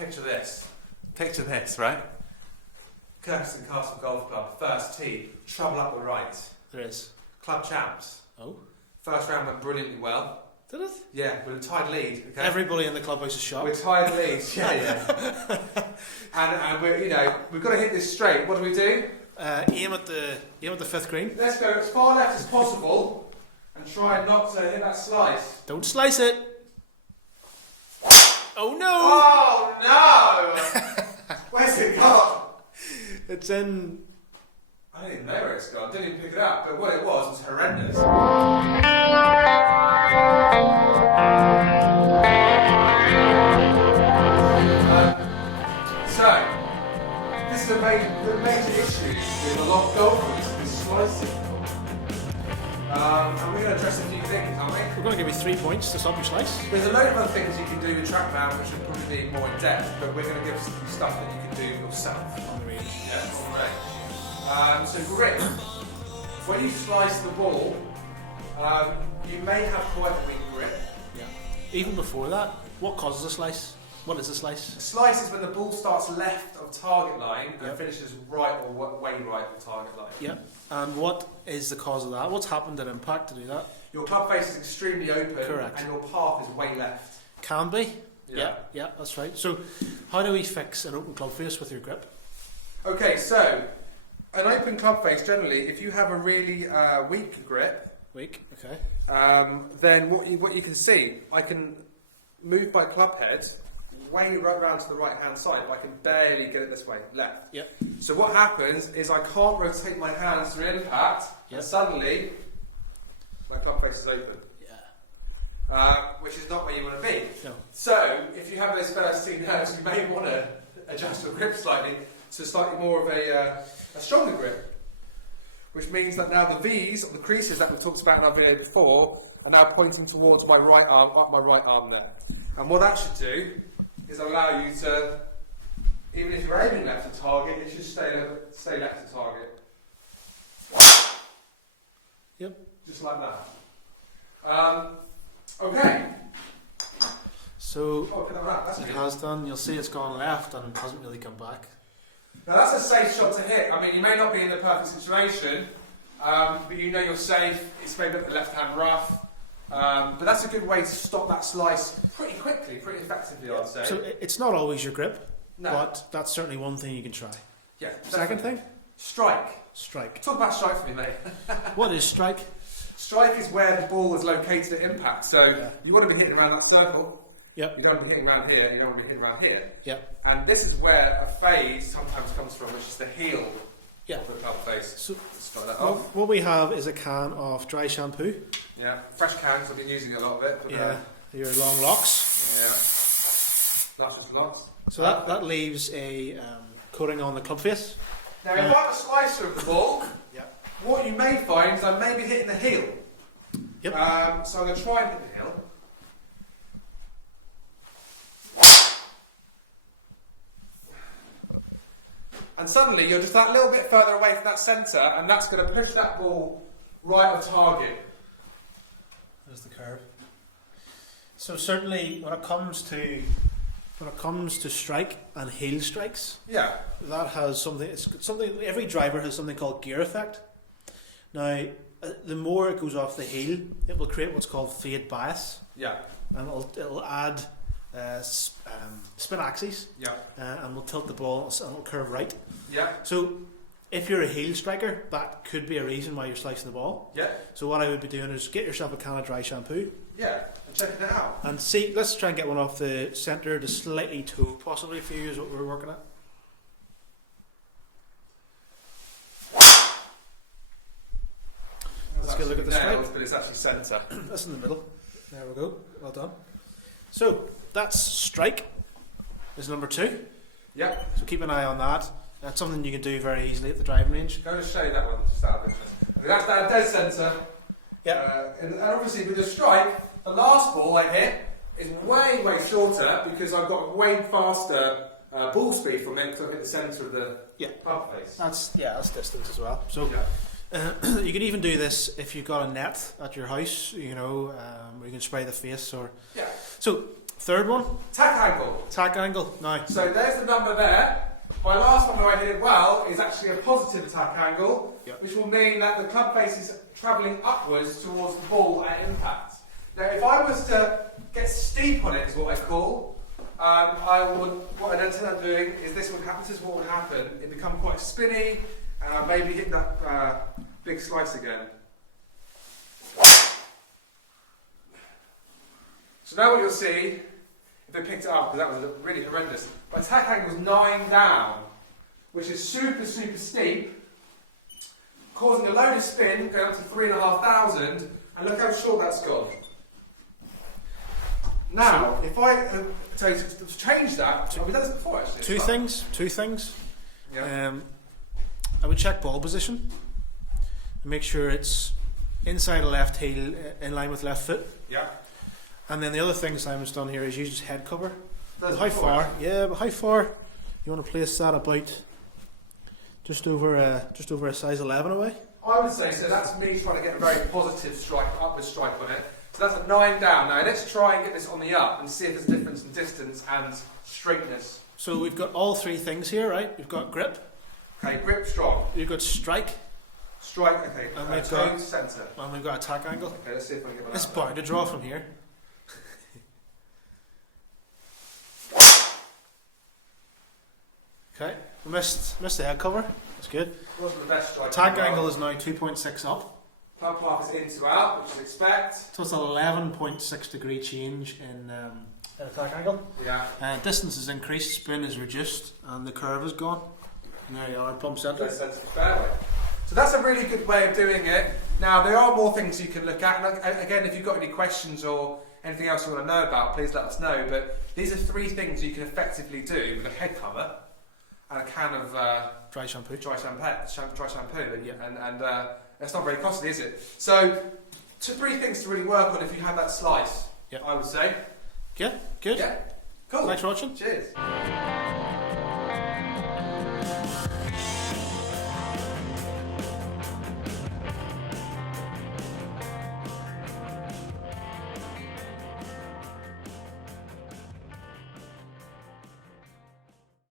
picture this. Picture this, right? Kirkstone Castle Golf Club, first tee, trouble up the right. There is. Club champs. Oh. First round went brilliantly well. Did it? Yeah, with a tied lead. Okay? Everybody in the clubhouse is shocked. With tied leads, yeah. and we're, we've got to hit this straight. What do we do? Aim at the fifth green. Let's go as far left as possible and try not to hit that slice. Don't slice it. Oh no! Oh no! Where's it gone? It's in. I don't even know where it's gone. Didn't even pick it up. But what it was horrendous. So this is the major issue with a lot of golfers is slicing. And we're going to address a few things, aren't we? We're going to give you 3 points to stop your slice. There's a load of other things you can do with TrackMan which would probably be more in depth, but we're going to give you stuff that you can do yourself. On the range. Yeah, on the range. So grip. When you slice the ball, you may have quite a weak grip. Yeah. Even before that, what causes a slice? What is a slice? A slice is when the ball starts left of target line and Yep. finishes right or way right of target line. Yeah. And what is the cause of that? What's happened at impact to do that? Your club face is extremely open. Correct. And your path is way left. Can be. Yeah. Yeah, that's right. So, how do we fix an open club face with your grip? Okay, so an open club face generally, if you have a really weak grip, Weak. Okay. then what you can see, I can move my club head way right around to the right hand side, but I can barely get it this way, left. Yep. So what happens is I can't rotate my hands through impact, Yep. and suddenly my club face is open. Yeah. Which is not where you want to be. No. So if you have those first two nerves, you may want to adjust your grip slightly to slightly more of a stronger grip. Which means that now the V's, or the creases that we talked about in our video before, are now pointing towards my right arm, up my right arm there. And what that should do is allow you to, even if you're aiming left of target, it should stay left of target. Yep. Just like that. Okay. So, Oh, look at that. That's it good. has done. You'll see it's gone left and hasn't really come back. Now that's a safe shot to hit. I mean, you may not be in the perfect situation, but you know you're safe. It's maybe up the left-hand rough, but that's a good way to stop that slice pretty quickly, pretty effectively, I'd say. So, it's not always your grip, No. but that's certainly one thing you can try. Yeah. Second definitely. thing? Strike. Strike. Talk about strike for me, mate. What is strike? Strike is where the ball is located at impact. So Yeah. you want to be hitting around that circle. Yep. You don't want to be hitting around here. You don't want to be hitting around here. Yep. And this is where a fade sometimes comes from, which is the heel Yeah. of the club face. So, Let's try that off. what we have is a can of dry shampoo. Yeah, fresh cans. I've been using a lot of it. But, Yeah. Your long locks. Yeah. That's just lots. So that leaves a coating on the club face. Now, if I'm a slicer of the ball, Yep. what you may find is I may be hitting the heel. Yep. So I'm going to try and hit the heel. And suddenly you're just that little bit further away from that centre, and that's going to push that ball right of target. There's the curve. So certainly, when it comes to strike and heel strikes, Yeah. that has something. It's something. Every driver has something called gear effect. Now, the more it goes off the heel, it will create what's called fade bias, Yeah. and it'll add spin axes, Yeah. and will tilt the ball and it'll curve right. Yeah. So, if you're a heel striker, that could be a reason why you're slicing the ball. Yeah. So what I would be doing is get yourself a can of dry shampoo Yeah. And checking it out. and see. Let's try and get one off the centre to slightly toe, possibly for you is what we're working at. Let's get a look at the nails, stripe. but it's actually centre. That's in the middle. There we go. Well done. So that's strike. Is number 2. Yep. So keep an eye on that. That's something you can do very easily at the driving range. Go and show you that one just out of interest. That's down dead centre. Yeah. And obviously with the strike, the last ball I hit is way, way shorter because I've got way faster ball speed from it because I've hit the centre of the club face. That's distance as well. So Yeah. you can even do this if you've got a net at your house, where you can spray the face or. Yeah. So Third one, Tack angle. tack angle. Now, So there's the number there. My last one that I did well is actually a positive attack angle, Yep. which will mean that the club face is travelling upwards towards the ball at impact. Now, if I was to get steep on it, is what I call, what I don't end up doing is this is what would happen. It become quite spinny, and I maybe hit that big slice again. So now what you'll see, if I picked it up, because that was really horrendous, my attack angle was 9 down, which is super, super steep, causing a load of spin, going up to 3,500, and look how short that's gone. Now, if I to change that, we've done this before actually. two things. Yeah. I would check ball position. Make sure it's inside of left heel, in line with left foot. Yeah. And then the other thing Simon's done here is use his head cover. That's How before, far? actually. Yeah, but how far? You want to place that about just over a size 11 away. I would say so. That's me trying to get a very positive strike, upward strike on it. So that's a 9 down. Now let's try and get this on the up and see if there's a difference in distance and straightness. So we've got all three things here, right? We've got grip, Okay, grip strong. we've got strike, Strike, okay. And we've toe got- centre. and we've got attack angle. Okay, let's see if I can get my It's lap bound to draw from here. Okay, we missed the head cover. That's good. Wasn't the best strike. Attack angle is now 2.6 up. Club path is in to out, which you'd expect. So it's an 11.6 degree change in attack angle. Yeah. Distance is increased, spin is reduced, and the curve is gone. And there you are, plumb centre. Goes centre fairway. So that's a really good way of doing it. Now there are more things you can look at. And again, if you've got any questions or anything else you want to know about, please let us know. But these are 3 things you can effectively do with a head cover and a can of Dry shampoo. dry shampoo. Yeah. And that's not very costly, is it? So 3 things to really work on if you have that slice. Yep. I would say. Yeah, good. Yeah. Cool. Thanks for watching. Cheers.